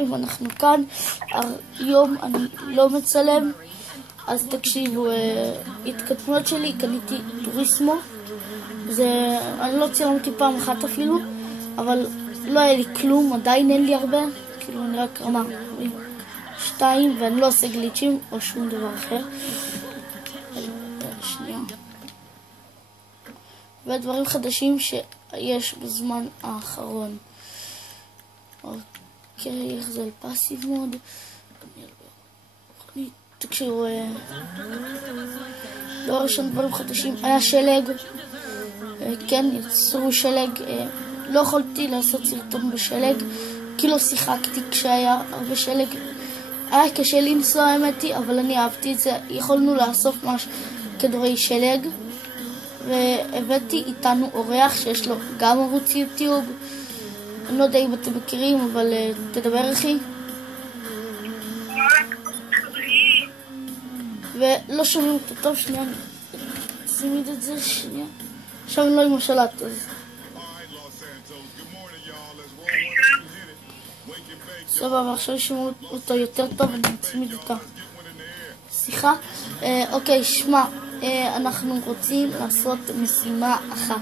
אנחנו כאן, היום אני לא מצלם, אז תקשיבו, התקדמות שלי, קניתי טוריסמו, אני לא צילמתי פעם אחת אפילו, אבל לא היה לי כלום, עדיין אין לי הרבה, כאילו אני רק רמה 2 ואני לא עושה גליצ'ים או שום דבר אחר. שנייה. ודברים חדשים שיש בזמן האחרון. אוקיי, איך זה על פאסיב מוד. תקשיבו, דבר ראשון, דברים חדשים, היה שלג, כן, יצרו שלג, לא יכולתי לעשות סרטון בשלג, כי לא שיחקתי כשהיה הרבה שלג, היה קשה לנסוע האמת היא, אבל אני אהבתי את זה, יכולנו לאסוף ממש כדורי שלג, והבאתי איתנו אורח שיש לו גם ערוץ יוטיוב, אני לא יודע אם אתם מכירים, אבל תדבר אחי. ולא שומעים אותו טוב, שנייה, שימי את זה, שנייה. עכשיו אני לא עם השלט, אז... סבבה, עכשיו שומעים אותו יותר טוב, אני מצמיד את השיחה. אוקיי, שמע, אנחנו רוצים לעשות משימה אחת.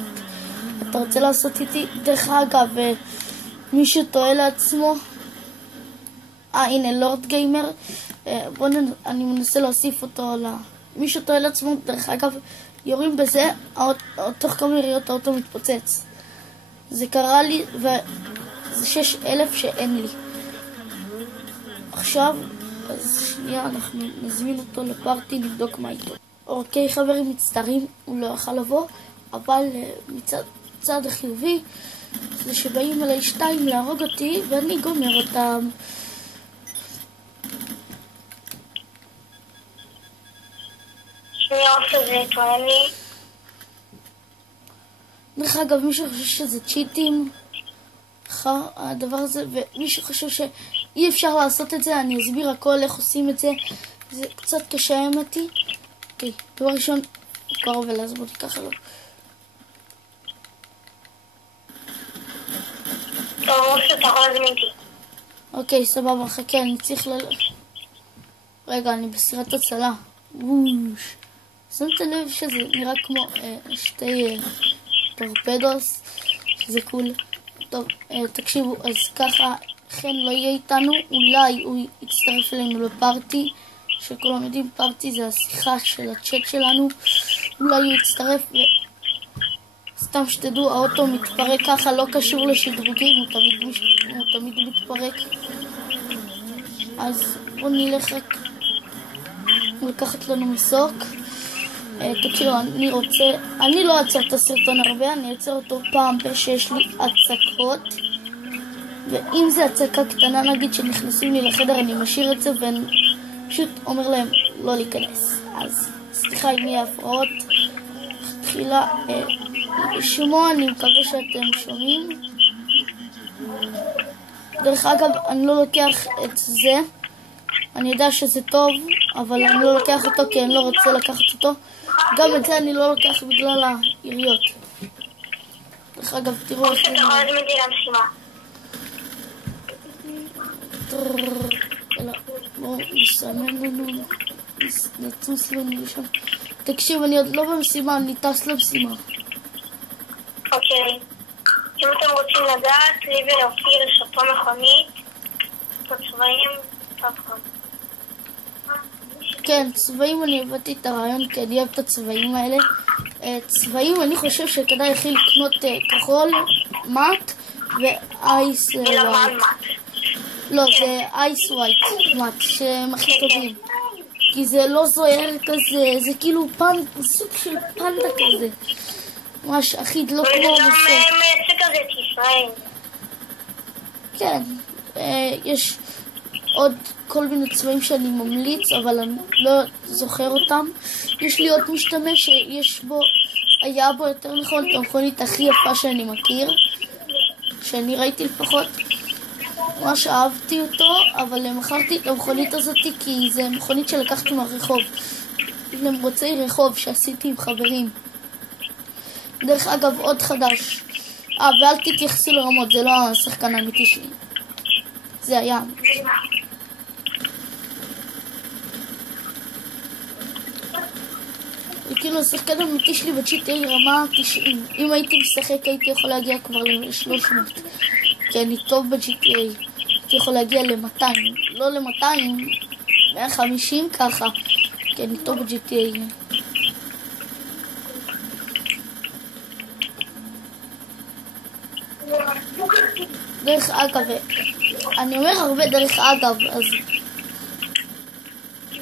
אתה רוצה לעשות איתי? דרך אגב, מי שטועה לעצמו, הנה לורד גיימר, אני מנסה להוסיף אותו מי שטועה לעצמו, דרך אגב, יורים בזה, תוך כמה יריות האוטו מתפוצץ. זה קרה לי, וזה 6,000 שאין לי. עכשיו, אז שנייה, אנחנו נזמין אותו לפארטי, נבדוק מה איתו. אוקיי חברים, מצטערים, הוא לא יכל לבוא, אבל מצד החיובי, זה שבאים אליי 2 להרוג אותי, ואני גומר אותם. דרך אגב, מי שחושב שזה צ'יטים, הדבר הזה, ומי שחושב שאי אפשר לעשות את זה, אני אסביר הכל איך עושים את זה. זה קצת קשה האמת היא. אוקיי, דבר ראשון, קרוב ולעזוב אותי ככה לא. אוקיי, סבבה, חכה, אני צריך רגע, אני בסירת הצלה. וואש. שמת לב שזה נראה כמו 2 טורפדוס, שזה קול. טוב, תקשיבו, אז ככה חן לא יהיה איתנו, אולי הוא יצטרף אלינו לפארטי, שכולם יודעים, פארטי זה השיחה של הצ'אט שלנו, אולי הוא יצטרף, סתם שתדעו, האוטו מתפרק ככה, לא קשור לשדרוגים, הוא תמיד מתפרק. אז בואו נלך רק לקחת לנו מסוק. תקשיבו, אני לא אעצור את הסרטון הרבה, אני אעצור אותו פעם שיש לי הצקות, ואם זה הצקה קטנה נגיד שנכנסים לי לחדר, אני משאיר את זה ואני פשוט אומר להם לא להיכנס. אז סליחה אם יהיה הפרעות. תחילה לשמוע, אני מקווה שאתם שומעים. דרך אגב, אני לא לוקח את זה, אני יודע שזה טוב, אבל אני לא לוקח אותו כי אני לא רוצה לקחת אותו. גם את זה אני לא לוקח בגלל היריות. דרך אגב, תראו איך זה... בואו נסמן לנו, נטוס לנו לשם. תקשיב, אני עוד לא במשימה, אני טס למשימה. אוקיי. אם אתם רוצים לדעת, לי ולאופיר יש אותו מכונית, את הצבעים, תפקוד. כן, צבעים אני הבאתי את הרעיון, כי אני אוהב את הצבעים האלה. צבעים אני חושב שכדאי הכי לקנות כחול, מאט ואייס ווייט. לא, זה אייס ווייט, מאט, שהם הכי טובים. כי זה לא זוהר כזה, זה כאילו סוג של פנדה כזה. ממש אחיד, לא כמו מסוק. וזה גם מייצג כזה את ישראל. כן, יש עוד כל מיני צבעים שאני ממליץ, אבל אני לא זוכר אותם. יש לי עוד משתמש היה בו יותר נכון את המכונית הכי יפה שאני מכיר, שאני ראיתי לפחות. ממש אהבתי אותו, אבל מכרתי את המכונית הזאת כי זה מכונית שלקחתי מהרחוב. למרוצי רחוב שעשיתי עם חברים. דרך אגב, עוד חדש. ואל תתייחסו לרמות, זה לא השחקן האמיתי שלי. זה הים. וכאילו השחקן האמיתי שלי ב-GTA רמה 90. אם הייתי משחק הייתי יכול להגיע כבר ל-300. כי אני טוב ב-GTA. הייתי יכול להגיע ל-200. לא ל-200, 150 ככה. כי אני טוב ב-GTA. דרך אגב, אני אומר הרבה דרך אגב, אז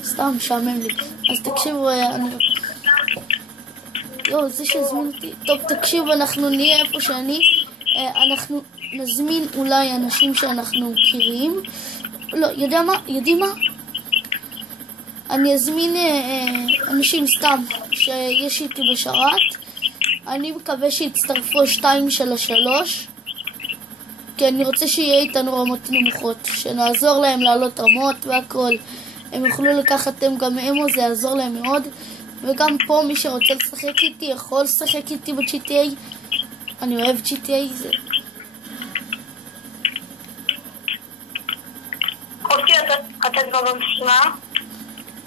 סתם משעמם לי. אז תקשיבו, לא, זה שהזמין אותי. טוב, תקשיבו, אנחנו נהיה איפה שאני. אנחנו נזמין אולי אנשים שאנחנו מכירים. לא, יודעים מה? אני אזמין אנשים סתם שיש איתי בשרת. אני מקווה שיצטרפו 2 של 3. כי אני רוצה שיהיה איתנו רמות נמוכות. שנעזור להם לעלות רמות והכל. הם יוכלו לקחת הם גם אמו, זה יעזור להם מאוד. וגם פה מי שרוצה לשחק איתי יכול לשחק איתי ב-GTA. אני אוהב GTA זה. אופי, אתה כבר במשימה?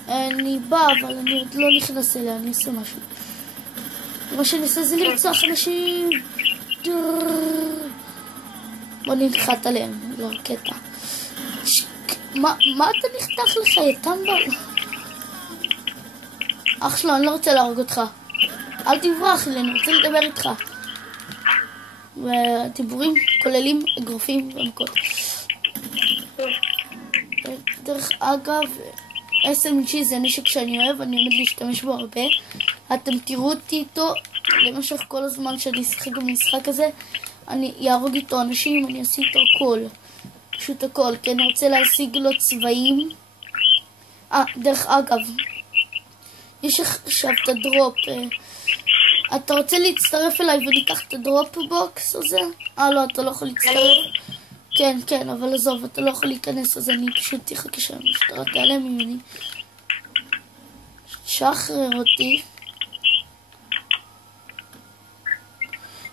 אני בא, אבל אני עוד לא נכנס אליה, אני אעשה משהו. מה שאני אעשה זה לרצוח אנשים. בוא ננחת עליהם, לא קטע. מה אתה נחתך לך, יטמבל? אח שלו, אני לא רוצה להרוג אותך. אל תברח לי, אני רוצה לדבר איתך. והדיבורים כוללים אגרופים ומכות. דרך אגב, SMG זה נשק שאני אוהב, אני עומד להשתמש בו הרבה. אתם תראו אותי איתו למשך כל הזמן שאני אשחק במשחק הזה. אני אהרוג איתו אנשים, אני אעשה איתו הכל. פשוט הכל, כי אני רוצה להשיג לו צבעים. דרך אגב, יש עכשיו את הדרופ. אתה רוצה להצטרף אליי וניקח את הדרופ בוקס הזה? לא, אתה לא יכול להצטרף. כן, אבל עזוב, אתה לא יכול להיכנס, אז אני פשוט אחכה שהמשטרה תיעלם ממני. שחרר אותי.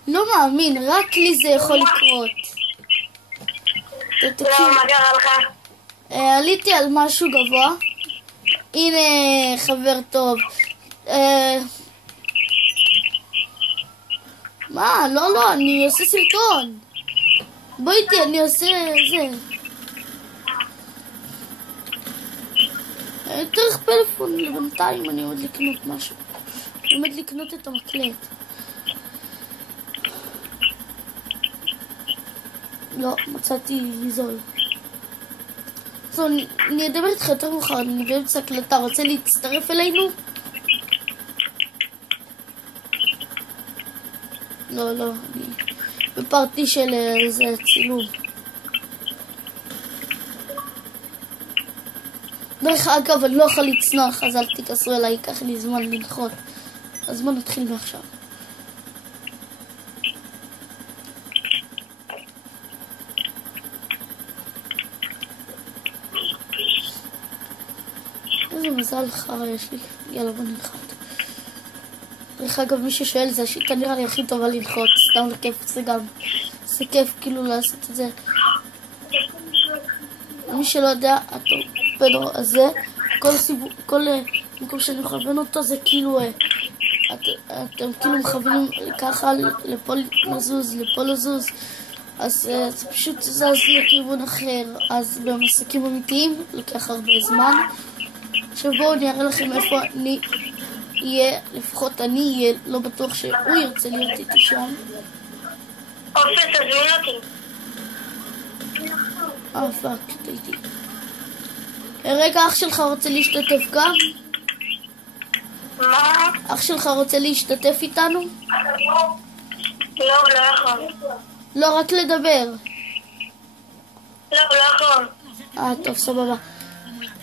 לא מאמין, רק לי זה יכול לקרות. לא, מה קרה לך? עליתי על משהו גבוה. הנה, חבר טוב. מה? לא, אני עושה סרטון. בוא איתי, אני עושה זה. דרך פלאפון לבינתיים אני עומד לקנות משהו. אני עומד לקנות את המקלט. לא, מצאתי זול. זו, אני אדבר איתך יותר מאוחר, אני באמצע הקלטה. רוצה להצטרף אלינו? לא, אני בפארטי של איזה צילום. דרך אגב, אני לא יכול לצנוח, אז אל תיכנסו אליי, ייקח לי זמן לנחות. אז בוא נתחיל מעכשיו. איזה מזל חרא יש לי. יאללה, בוא ננחת. דרך אגב, מי ששואל, זה השיטה נראה לי הכי טובה לנחות. סתם לכיף, זה גם. זה כיף כאילו לעשות את זה. מי שלא יודע, הטורפדו הזה, כל מקום שאני מכוון אותו, זה כאילו, אתם כאילו מכוונים ככה, לפה לזוז, לפה לזוז. אז זה פשוט זז לכיוון אחר. אז במשחקים אמיתיים, לוקח הרבה זמן. עכשיו בואו אני אראה לכם איפה אני יהיה, לפחות אני אהיה, לא בטוח שהוא ירצה להיות איתי שם. אופי, תזמין אותי. פאק, תהייתי. רגע, אח שלך רוצה להשתתף גם? מה? אח שלך רוצה להשתתף איתנו? לא יכול. לא, רק לדבר. לא יכול. טוב, סבבה.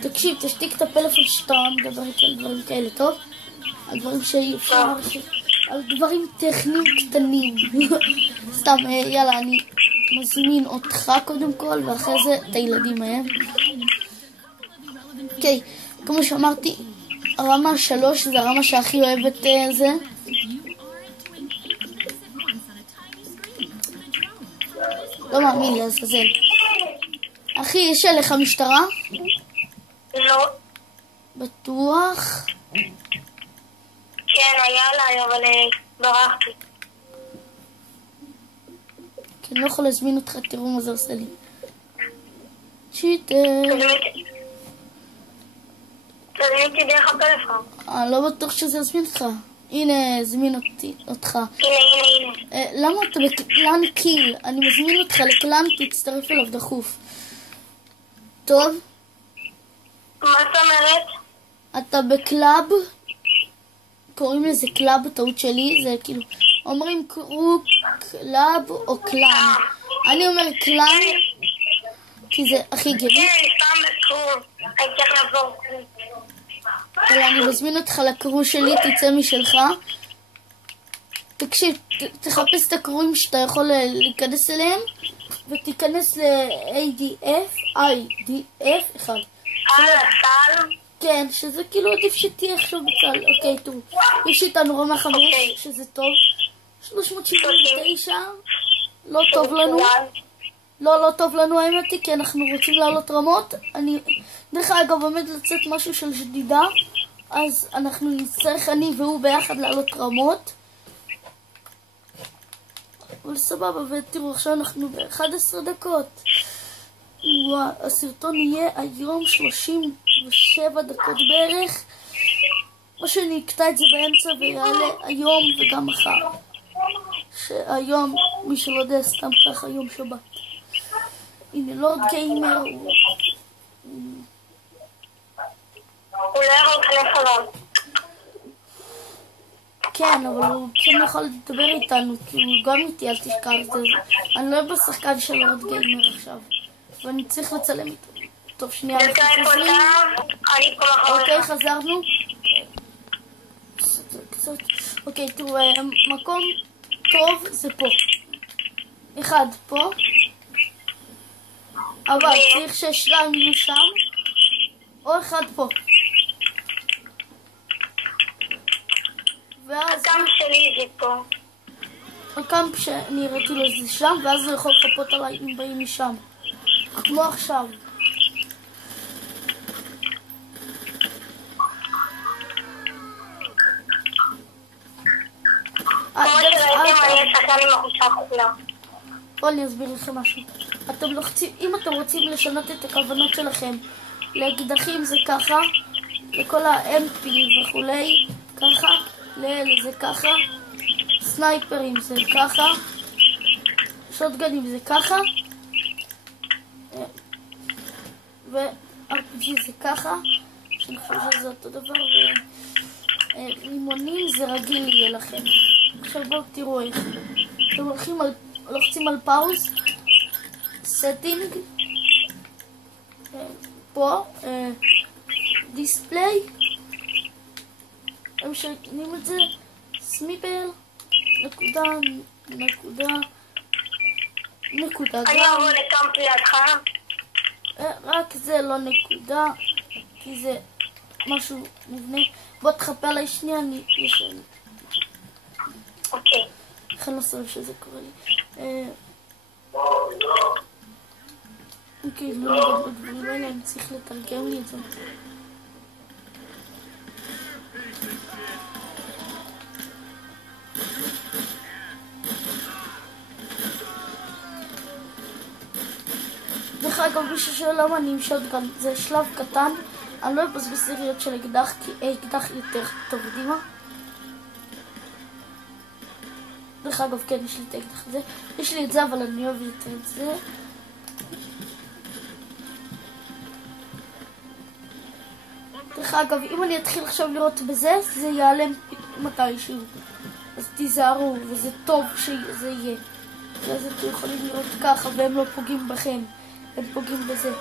תקשיב, תשתיק את הפלאפון שאתה מדבר איתי על דברים כאלה, טוב? על דברים שאי אפשר, על דברים טכניים קטנים. סתם, יאללה, אני מזמין אותך קודם כל, ואחרי זה את הילדים מהם. אוקיי, כמו שאמרתי, הרמה 3 זה הרמה שהכי אוהבת זה. לא מאמין לעזאזל. אחי, יש עליך משטרה? לא. בטוח? כן, היה עליי, אבל ברחתי. כי אני לא יכול להזמין אותך, תראו מה זה עושה לי. שיטר. תזמין אותי דרך הפלאפון. לא בטוח שזה יזמין אותך. הנה, הזמין אותך. הנה. למה אתה בקלן קיל? אני מזמין אותך לקלן, תצטרף אליו דחוף. טוב? מה זאת אומרת? אתה בקלאב, קוראים לזה קלאב, טעות שלי, זה כאילו, אומרים קלאב או קלאן. אני אומר קלאן, כי זה הכי גבי. כן, אני פעם בקרוב, אני צריך לעבור. אלא אני מזמין אותך לקרוא שלי, תצא משלך. תקשיב, תחפש את הקרואים שאתה יכול להיכנס אליהם, ותיכנס ל-ADF, IDF 1. הסל? כן, שזה כאילו עדיף שתהיה עכשיו בצהל. אוקיי, תראו, יש איתנו רמה 5, שזה טוב. 379, לא טוב לנו. לא טוב לנו האמת היא, כי אנחנו רוצים לעלות רמות. דרך אגב, עומד לצאת משהו של שדידה, אז אנחנו נצטרך אני והוא ביחד לעלות רמות. אבל סבבה, ותראו, עכשיו אנחנו ב-11 דקות. הסרטון יהיה היום 37 דקות בערך, או שאני אקטע את זה באמצע ויעלה היום וגם מחר. שהיום, מי שלא יודע, סתם ככה, יום שבת. הנה, לורד גיימר הוא לא יכול להיכנס עליו. כן, אבל הוא כן יכול לדבר איתנו, כי הוא גם איתי, אל תשכח את זה. אני לא בשחקן של לורד גיימר עכשיו, ואני צריך לצלם איתו. טוב, שנייה, אנחנו חוזרים. אוקיי, חזרנו. אוקיי, תראו, מקום טוב זה פה. אחד פה. אבל צריך ששניים יהיו שם, או אחד פה. הקאמפ שלי זה פה. הקאמפ שאני הראיתי לו זה שם, ואז הוא יכול לחפות עליי אם באים משם. כמו עכשיו. בואו אני אסביר לכם משהו. אתם לוחצים, אם אתם רוצים לשנות את הכוונות שלכם לאקדחים זה ככה, לכל ה-MP וכולי ככה, לאלה זה ככה, סנייפרים זה ככה, שוטגנים זה ככה, ו-RPG זה ככה, שאני חושב שזה אותו דבר, ורימונים זה רגיל יהיה לכם. עכשיו בואו תראו איך. אתם לוחצים על פאוז, setting, פה, דיספליי, הם משנים את זה, סמיפל, נקודה, אני אעבור לקאמפ לידך. רק זה לא נקודה, כי זה משהו מובנה. בוא תחפה עליי שנייה, אני ישן. אוקיי. איך אני לא סבב שזה קורה לי. אוקיי, לא יודע בדברים האלה, אני צריך לתרגם לי את זה. דרך אגב, מי ששואל למה אני עם שוטגן, זה שלב קטן, אני לא אבזבז יריות של אקדח, כי אקדח יותר טוב, יודעים מה? דרך אגב, כן, יש לי את האקדח הזה. יש לי את זה, אבל אני אוהב יותר את זה. דרך אגב, אם אני אתחיל עכשיו לראות בזה, זה ייעלם מתישהו. אז תיזהרו, וזה טוב שזה יהיה. ואז אתם יכולים לראות ככה, והם לא פוגעים בכם. הם פוגעים בזה.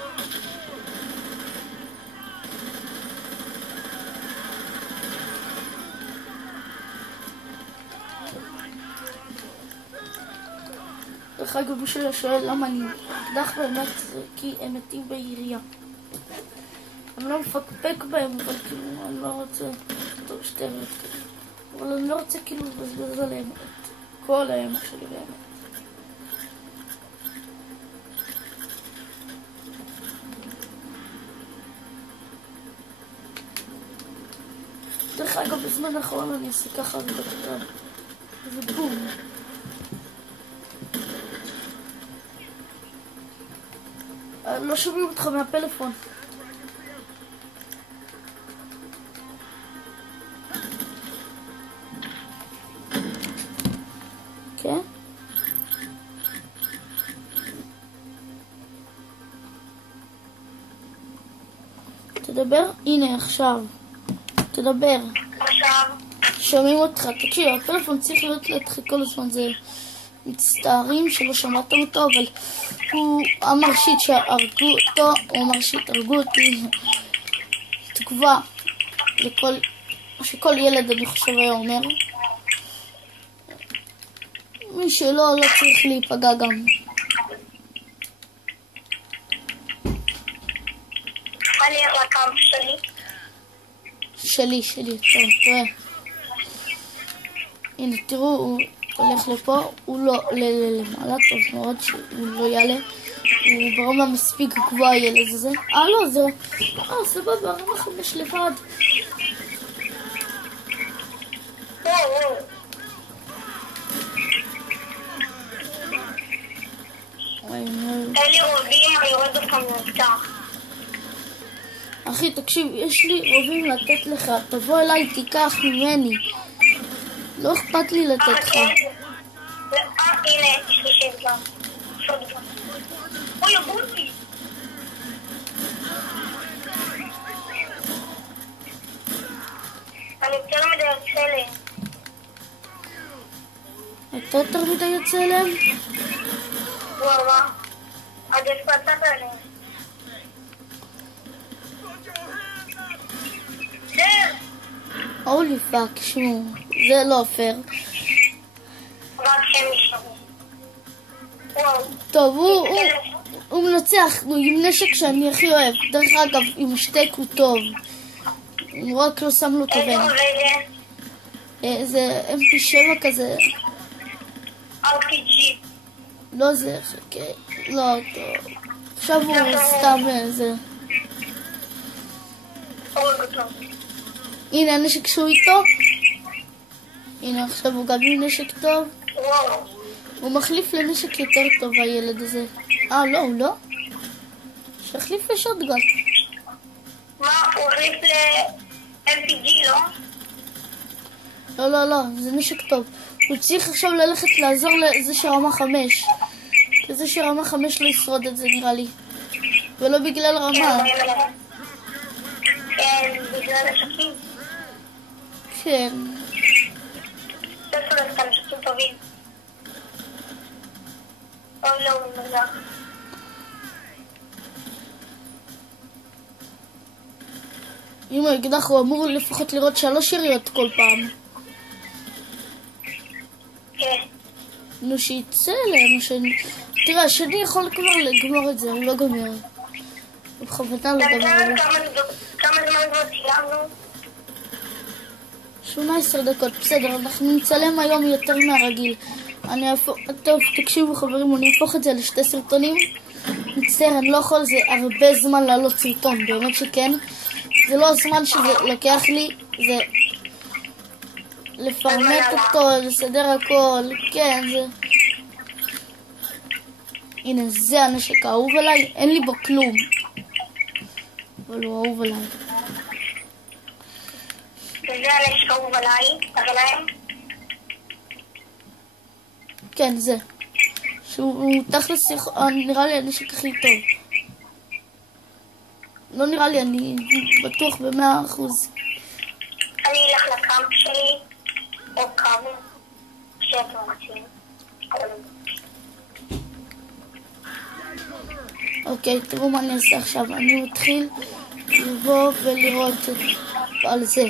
דרך אגב, מי ששואל למה אני אקדח באמת, זה כי הם מתים בעירייה. אני לא מפקפק בהם, אבל כאילו, אני לא רוצה... טוב, שתי אמת כאלה. אבל אני לא רוצה כאילו לבזבז עליהם את כל האמת שלי באמת. דרך אגב, בזמן האחרון אני אעשה ככה ובקטן. ובום. לא שומעים אותך מהפלאפון. כן? תדבר? הנה עכשיו. תדבר. עכשיו. שומעים אותך. תקשיב, הפלאפון צריך להיות לידך כל הזמן. זה מצטערים שלא שמעתם אותו, אבל הוא אמר שהרגו אותו, הוא אמר שהתהרגו אותי. תקווה שכל ילד אני חושב היה אומר. מי שלא, לא צריך להיפגע גם. אני לקאמפ שלי. שלי, תראה. הנה, תראו, הוא הולך לפה, הוא לא למעלה, טוב מאוד שהוא לא יעלה. הוא ברמה מספיק גבוה הילד הזה. לא, זה... סבבה, רמה 5 לבד. אלי רובים, אני יורד אותם נפתח. אחי, תקשיב, יש לי רובים לתת לך. תבוא אליי, תיקח ממני. לא אכפת לי לתת לך. הנה, יש לי שטגן. אוי, יבותי. אני יותר מדי יוצא להם. אתה יותר מדי יוצא אליהם? וואו, עד איפה יצאת עליהם? הולי פאק, שמו, זה לא פייר. רק הם נשארו. וואו. טוב, הוא מנצח, הוא עם נשק שאני הכי אוהב. דרך אגב, עם השטק הוא טוב. הוא רק לא שם לו כוון. איזה עובד? זה MP7 כזה. RPG. לא זה, חכה. לא, טוב. עכשיו הוא סתם זה. הורג אותו. הנה הנשק שהוא איתו. הנה עכשיו הוא גם עם נשק טוב. וואו. הוא מחליף לנשק יותר טוב הילד הזה. לא, הוא לא? שהחליף לשוטגן. מה, הוא החליף ל-MPG, לא? לא, זה נשק טוב. הוא צריך עכשיו ללכת לעזור לזה שרמה 5. לזה שרמה 5 לא ישרוד את זה נראה לי. ולא בגלל רמה. כן, בגלל נשקים. כן. תעשו לך נשקים טובים. אוי לא, הוא מזח. עם האקדח הוא אמור לפחות לראות 3 יריות כל פעם. כן. נו שיצא אליהם. תראה, השני יכול כבר לגמור את זה, הוא לא גומר. הוא בכוונה לא גמר. כמה זמן כבר צילמנו? 18 דקות, בסדר, אנחנו נצלם היום יותר מהרגיל. טוב, תקשיבו חברים, אני אהפוך את זה לשתי סרטונים. מצטער, אני לא יכול, זה הרבה זמן לעלות סרטון, באמת שכן. זה לא הזמן שזה לוקח לי, זה לפרמט אותו, לסדר הכל, כן, זה... הנה, זה הנשק האהוב עליי, אין לי בו כלום. אבל הוא אהוב עליי. וזה הנשק האהוב עליי, עליהם? כן, זה. שהוא תכלס נראה לי הנשק הכי טוב. לא נראה לי, אני בטוח ב100%. אני אלך לקאמפ שלי, או קאמפ, שאתם רוצים. אוקיי, תראו מה אני אעשה עכשיו. אני מתחיל לבוא ולראות על זה.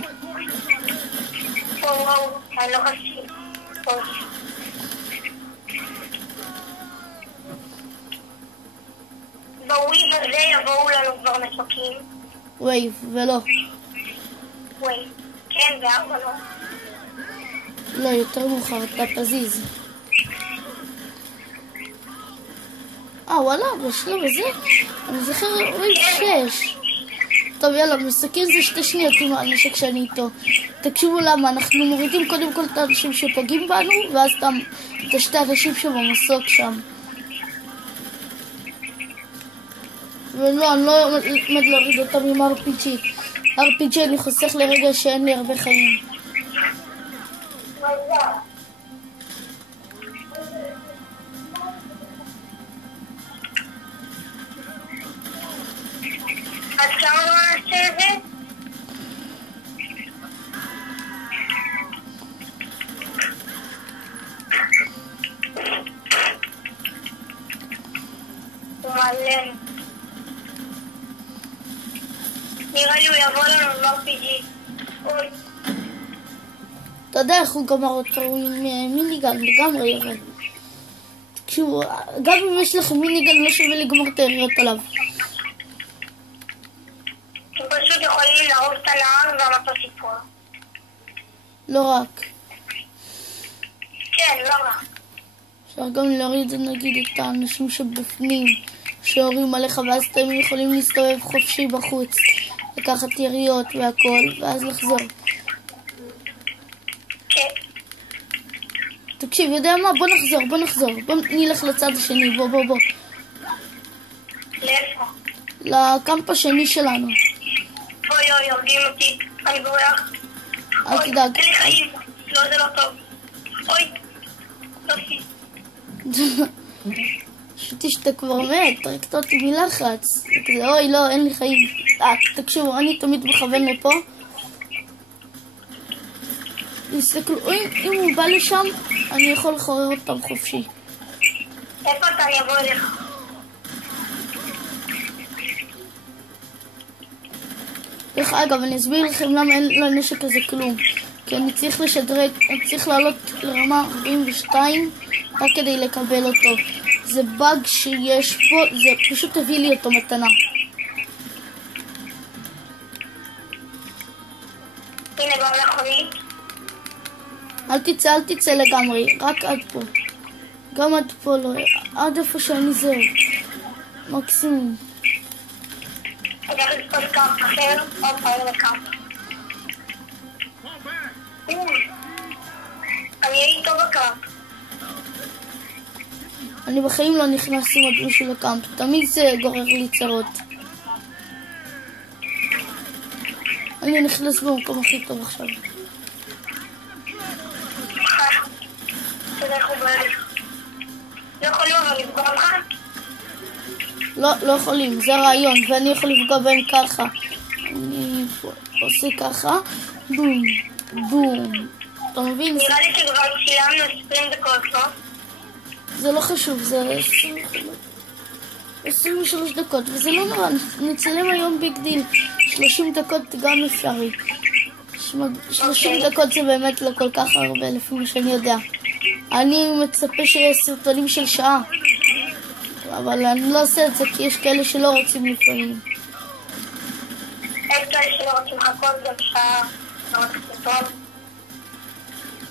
וואו, אני לא חסיד. בוויב הזה יבואו לנו כבר נשקים. וייב, ולא. וייב, כן, וארבע לא. לא, יותר מאוחר, אתה תזיז. וואלה, בשלב הזה, אני זוכר וייב 6. טוב, יאללה, מסכים זה 2 שניות עם הנשק שאני איתו. תקשיבו למה, אנחנו מורידים קודם כל את האנשים שפוגעים בנו, ואז את 2 אנשים שבמסוק שם. ולא, אני לא עומד להוריד אותם עם RPG. RPG אני חוסך לרגע שאין לי הרבה חיים. אז כמה לא נעשה את זה? מלא. נראה לי הוא יבוא לנו עם RPG. אוי. אתה יודע איך הוא גמר אותו עם מיניגן לגמרי ירד. תקשיבו, גם אם יש לכם מיניגן לא שווה לגמור את היריות עליו. אתם פשוט יכולים להרוג את הנהג והמטוס ייפול. לא רק. כן, לא רע. אפשר גם להוריד נגיד את האנשים שבפנים שיורים עליך, ואז אתם יכולים להסתובב חופשי בחוץ, לקחת יריות והכל, ואז לחזור. כן. תקשיב, יודע מה? בוא נחזור. בוא נלך לצד השני, בוא. לאיפה? לקמפ השני שלנו. אוי, הורגים אותי. אני בורח. אל תדאג. אין לי חיים. לא, זה לא טוב. אוי. לא פי. חשבתי שאתה כבר מת, תרקת אותי מלחץ. כזה, אוי, לא, אין לי חיים. תקשיבו, אני תמיד מכוון לפה. תסתכלו, אם הוא בא לשם, אני יכול לחורר אותם חופשי. איפה אתה? אני אבוא אליך. דרך אגב, אני אסביר לכם למה אין לנשק הזה כלום. כי אני צריך לשדרג, אני צריך לעלות לרמה 42 רק כדי לקבל אותו. זה באג שיש פה, זה פשוט הביא לי אותו מתנה. הנה במכונית. אל תצא לגמרי, רק עד פה. גם עד פה לא, עד איפה שאני זהו. מקסימום. אני הולך לתפוס קאמפ אחר, עוד פעם לקאמפ. אני אהיה איתו בקאמפ. אני בחיים לא נכנס עם עוד מישהו לקאמפ, תמיד זה גורר לי צרות. אני נכנס במקום הכי טוב עכשיו. תודה איך הוא בערך. לא יכולים אבל לפגוע בך? לא יכולים, זה הרעיון, ואני יכול לפגוע בהם ככה. אני עושה ככה, בום. אתה מבין? נראה לי שכבר צילמנו 20 דקות, לא? זה לא חשוב, זה 23 דקות, וזה לא נורא, נצלם היום ביג דיל. 30 דקות גם אפשרי. 30 דקות זה באמת לא כל כך הרבה, לפי מה שאני יודע. אני מצפה שיהיה סרטונים של שעה, אבל אני לא עושה את זה כי יש כאלה שלא רוצים לפעמים. יש כאלה שלא רוצים לחכות גם שעה, לא רוצים טוב.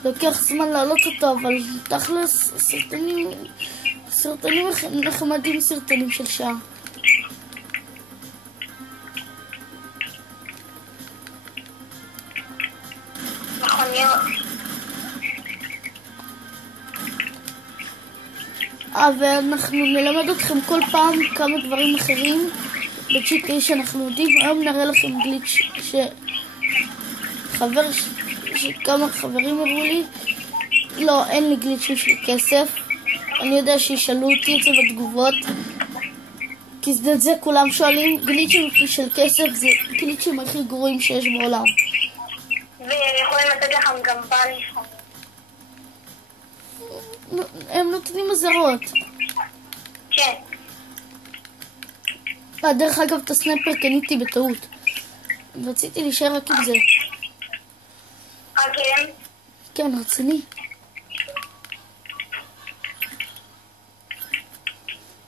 לוקח זמן לעלות אותו, אבל תכלס סרטונים נחמדים, סרטונים של שעה. מכוניות. ואנחנו נלמד אתכם כל פעם כמה דברים אחרים בצ'יטי שאנחנו יודעים. היום נראה לכם גליץ' שכמה חברים הראו לי. לא, אין לי גליצ'ים של כסף. אני יודע שישאלו אותי את זה בתגובות, כי זה כולם שואלים. גליצ'ים של כסף זה גליצ'ים הכי גרועים שיש בעולם. ויכולים לתת לכם גם בניפון. הם נותנים אזהרות. כן. דרך אגב, את הסנאפר קניתי בטעות. רציתי להישאר רק עם זה. כן? כן, רציני.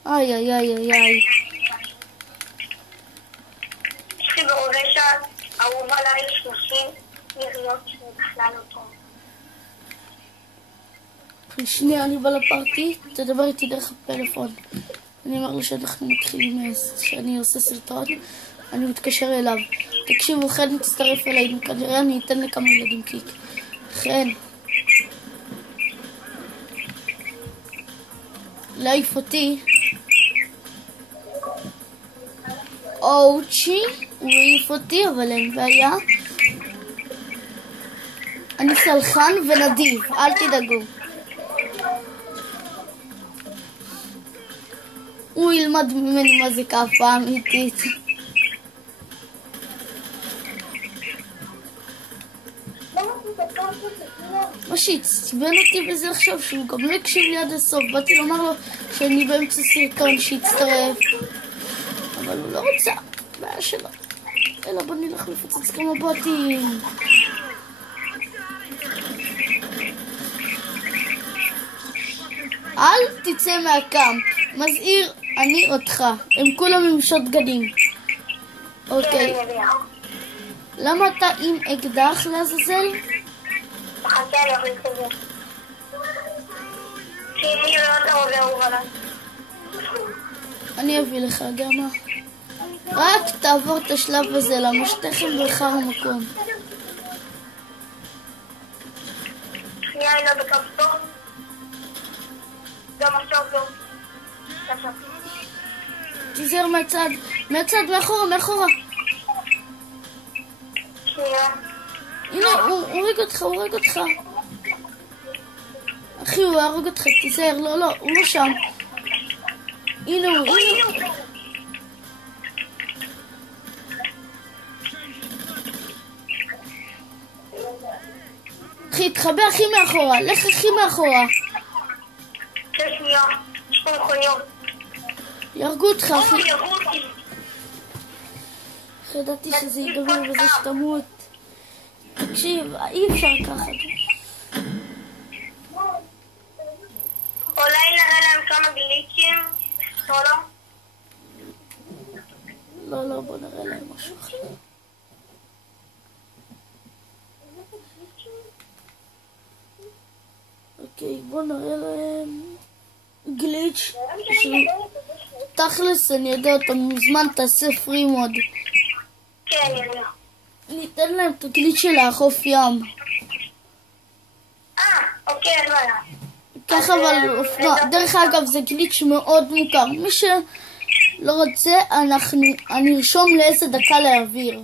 איי. יש לי ברובשה אהוב עליי 30 יריות שזה בכלל לא טוב. שנייה, אני בא לפארטי, תדבר איתי דרך הפלאפון. אני אומר לו שאנחנו מתחילים, שאני עושה סרטון, אני מתקשר אליו. תקשיבו, חן תצטרף אלינו, כנראה אני אתן לכמה ילדים קיק. חן. להעיף אותי. אוצ'י, הוא העיף אותי, אבל אין בעיה. אני סלחן ונדיב, אל תדאגו. הוא ילמד ממני מה זה כאפה אמיתית. מה שהצבן אותי בזה עכשיו, שהוא גם לא הקשיב לי עד הסוף. באתי לומר לו שאני באמצע סרטון שיצטרף, אבל הוא לא רוצה, בעיה שלו. אלא בוא נלך לפוצץ כמה בוטים. אל תצא מהקאמפ, מזהיר אני אותך, הם כולם עם שוטגנים. אוקיי. למה אתה עם אקדח לעזאזל? חכה, אני אוכל כזה. כי אני רואה אותה עובר עליי. אני אביא לך גם מה. רק תעבור את השלב הזה, למה שתכם בחר המקום. שנייה, אני לא בקפטור. גם עכשיו לא. תיזהר מהצד, מאחורה. שנייה. הנה, הוא הורג אותך. אחי, הוא יהרוג אותך, תיזהר, לא, הוא לא שם. הנה הוא. אחי, תחבא הכי מאחורה, לך הכי מאחורה. שנייה, יש פה מכוניות. יהרגו אותך, אחי. יהרגו אותי. ידעתי שזה ייגמר בזה שתמות. תקשיב, אי אפשר ככה. אולי נראה להם כמה גליצ'ים? לא, בוא נראה להם משהו אחר. אוקיי, בוא נראה להם גליץ' תכלס, אני יודע, אתה מוזמן, תעשה פרי מוד. כן, אני יודע. ניתן להם את הגליץ' של החוף ים. אוקיי, לא היה. ככה, אבל אופנוע. דרך אגב, זה גליץ' מאוד מוכר. מי שלא רוצה, אני ארשום לאיזה דקה להעביר.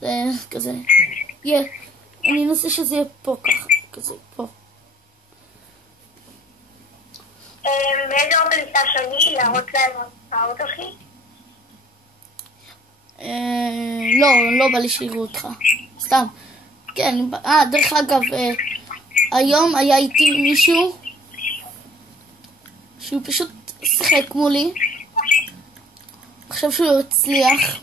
זה כזה. אני אנסה שזה יהיה פה ככה. כזה, פה. באיזה אופן ניסה שלי להראות להם להראות אחי? לא בא לי שיראו אותך. סתם. כן, דרך אגב, היום היה איתי מישהו שהוא פשוט שיחק מולי. עכשיו שהוא הצליח.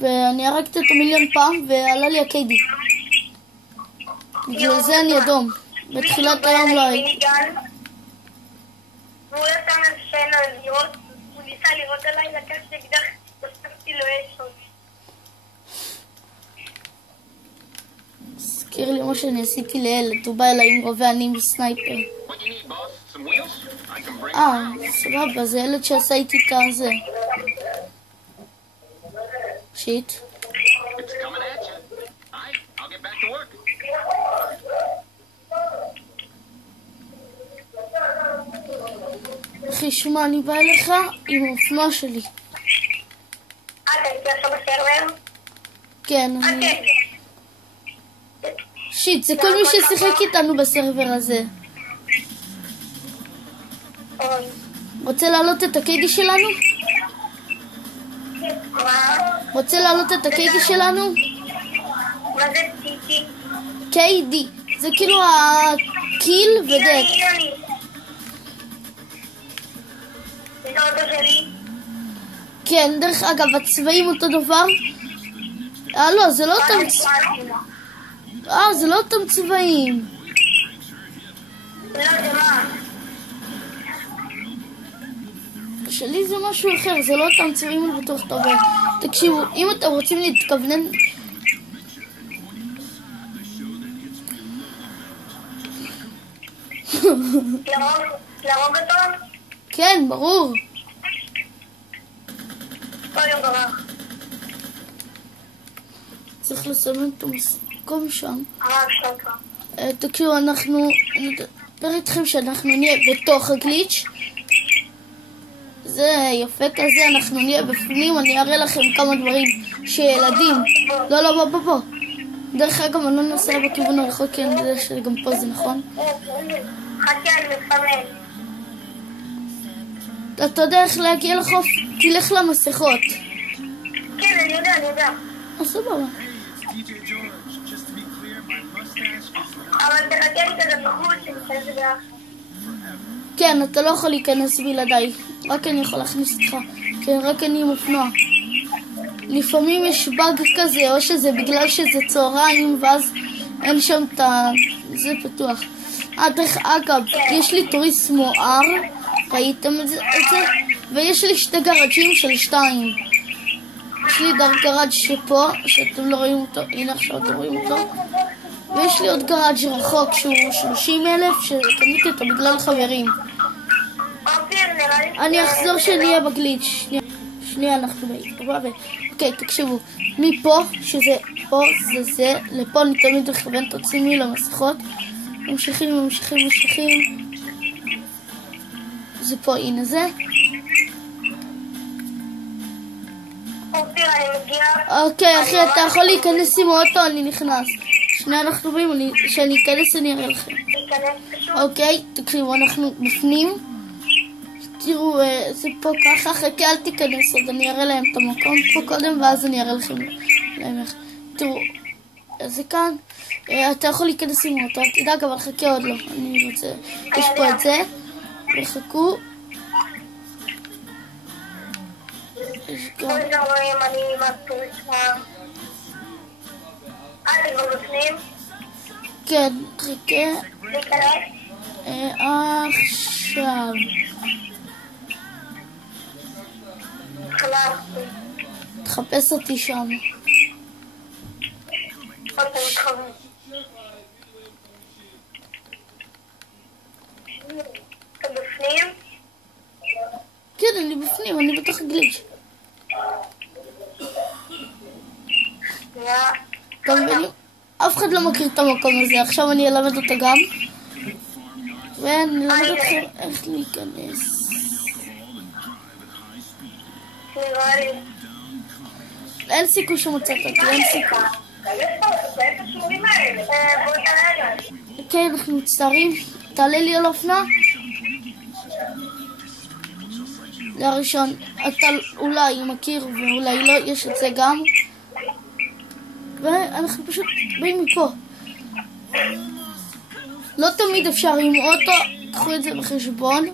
ואני הרגתי אותו מיליון פעם ועלה לי הקיידי. בגלל זה אני אדום. בתחילת היום לא הייתי. והוא יצא מהשנה לראות, הוא ניסה לראות עליי, לקחתי אקדח, הוספתי לו אש. הזכיר לי מה שאני עשיתי לילד, הוא בא אליי עם רובה עניים וסנייפר. סבבה, זה ילד שעשה איתי את הזה. שיט. אחי, שמע, אני בא אליך עם האופנוע שלי. אתה הייתי עכשיו בסרבר? כן, שיט, זה כל מי ששיחק איתנו בסרבר הזה. רוצה להעלות את הקיידי שלנו? רוצה להעלות את הקיידי שלנו? מה זה ציטי? קיידי, זה כאילו הקיל ודק. זה האוטו שלי? כן, דרך אגב, הצבעים אותו דבר? לא, זה לא אותם צבעים. זה לא אותם צבעים. לא, זה מה? שלי זה משהו אחר, זה לא אותם צבעים, אני בטוח טוב. תקשיבו, אם אתם רוצים להתכוונן... להרוג אותו? כן, ברור. כל יום ברח. צריך לסמן את המקום שם. הרב שקר. תקשיבו, אני אדבר איתכם שאנחנו נהיה בתוך הגליץ'. זה יפה כזה, אנחנו נהיה בפנים, אני אראה לכם כמה דברים שילדים... לא, בוא. דרך אגב, אני לא נוסע בכיוון הרחוק, כי אני יודע שגם פה זה נכון. חכה, אני מפמל. אתה יודע איך להגיע לחוף? תלך למסכות. כן, אני יודע. אז סבבה. אבל תחכה לי כזה בחוץ, שנכנס ביחד. כן, אתה לא יכול להיכנס בלעדיי. רק אני יכול להכניס אותך. כן, רק אני עם אופנוע. לפעמים יש באג כזה, או שזה בגלל שזה צהריים, ואז אין שם את ה... זה פתוח. דרך אגב, יש לי טוריסט מואר, ראיתם את זה? ויש לי שתי גראג'ים של 2. יש לי גראג' שפה, שאתם לא רואים אותו, הנה עכשיו אתם רואים אותו. ויש לי עוד גראג' רחוק שהוא 30,000, שקניתי אותו בגלל חברים. אני אחזור שנהיה בגליץ'. שנייה, אנחנו בעיקר. אוקיי, תקשיבו. מפה, שזה פה, זה, לפה אני תמיד מכוון את עצמי למסכות. ממשיכים. זה פה, הנה זה. אוקיי, אחי, אתה יכול להיכנס עם האוטו, אני נכנס. שנייה, אנחנו באים, כשאני אכנס אני אראה לכם. אוקיי, תקשיבו, אנחנו בפנים. תראו, זה פה ככה, חכה, אל תיכנס עוד, אני אראה להם את המקום פה קודם, ואז אני אראה לכם איך. תראו, זה כאן, אתה יכול להיכנס עם אותו, תדאג, אבל חכה עוד לא, אני רוצה, יש פה את זה, וחכו. יש גם... כן, חכה. עכשיו. תחפש אותי שם. אתה בפנים? כן, אני בפנים, אני בתוך הגליץ'. אתה מבין? אף אחד לא מכיר את המקום הזה, עכשיו אני אלמד אותו גם. ואני אלמד אתכם איך להיכנס. אין סיכוי שמצאת אותי, אין סיכוי. כן, אנחנו מצטערים. תעלה לי על אופנה. לראשון, אתה אולי מכיר ואולי לא, יש את זה גם. ואנחנו פשוט באים מפה. לא תמיד אפשר עם אוטו, קחו את זה בחשבון.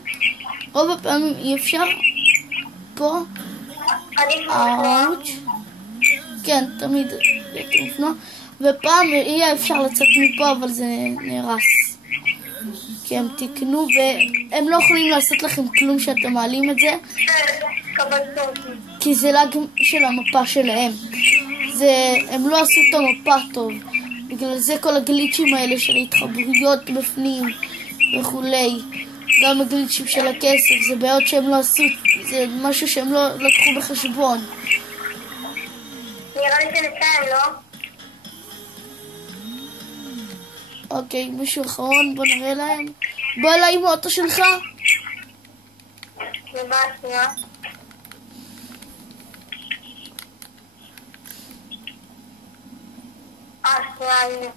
רוב הפעמים אי אפשר. פה. אאוץ'. כן, תמיד הייתי מופנוע. ופעם יהיה אפשר לצאת מפה, אבל זה נהרס. כי הם תקנו והם לא יכולים לעשות לכם כלום שאתם מעלים את זה. כי זה לאג של המפה שלהם. הם לא עשו את המפה טוב. בגלל זה כל הגליצ'ים האלה של ההתחברויות בפנים וכולי. גם הגליצ'ים של הכסף, זה בעיות שהם לא עשו, זה משהו שהם לא לקחו בחשבון. נראה לי שנסיים, לא? אוקיי, מישהו אחרון, בוא נראה להם. בוא אליי עם האוטו שלך. ומה השנייה? השנייה, הנה,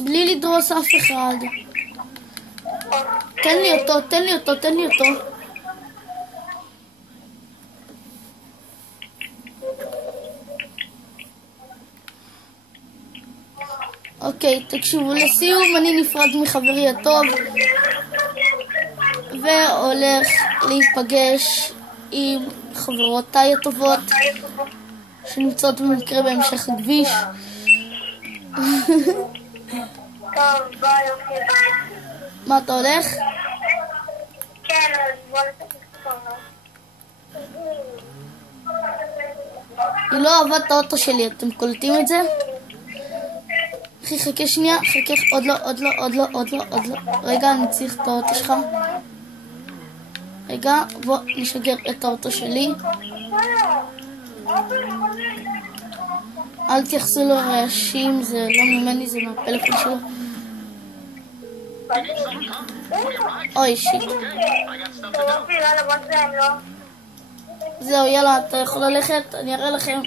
בלי לדרוס אף אחד. תן לי אותו. אוקיי, תקשיבו, לסיום אני נפרד מחברי הטוב והולך להיפגש עם חברותיי הטובות שנמצאות במקרה בהמשך הכביש. טוב, ביי, אוקיי. מה, אתה הולך? כן, אז בוא נתקדם. היא לא אהבה את האוטו שלי, אתם קולטים את זה? אחי, חכה שנייה, חכה, עוד לא. רגע, אני צריך את האוטו שלך. רגע, בוא נשגר את האוטו שלי. אל תייחסו לו רעשים, זה לא ממני, זה מהפלאפון שלו. אוי, שיט. זהו, יאללה, אתה יכול ללכת, אני אראה לכם.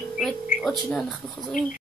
עוד שנייה אנחנו חוזרים.